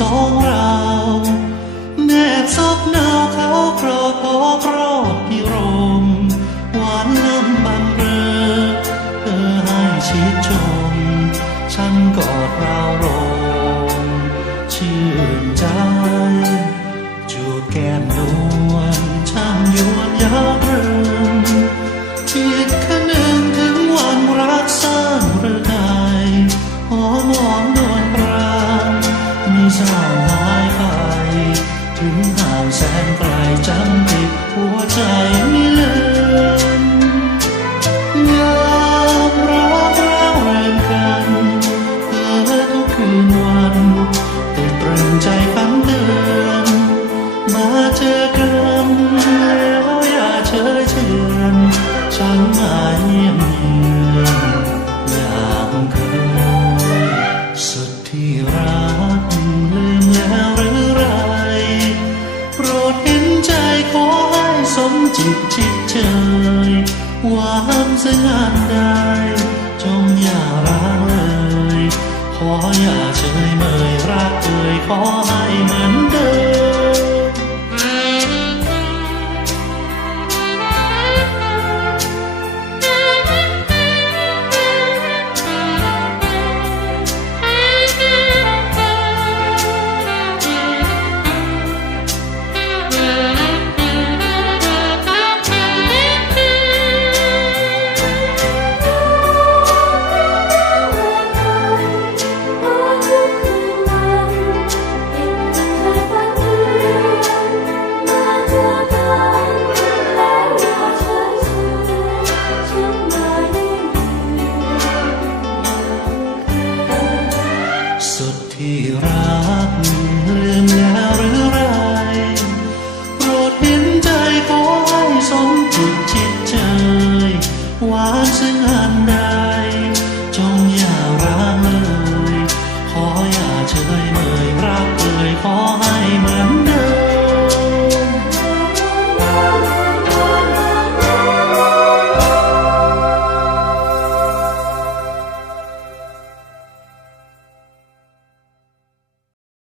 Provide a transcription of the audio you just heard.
สองเรา แนบซอกหนาวเขาครอพอครอ เชือนฉันมาเยี่ยมเยือนอย่างเคยสุดที่รักลืมแล้วหรือไรโปรดเห็นใจขอให้สมจิตชิดเชยหวานซึ่งอันใดจงอย่าร้างเลยขออย่าเฉยเมยรักเอ่ยขอให้มันเดิ ที่รักลืมแล้วหรือไรโปรดเห็นใจขอให้สมจิตจิตใจหวานซึ่งอันใด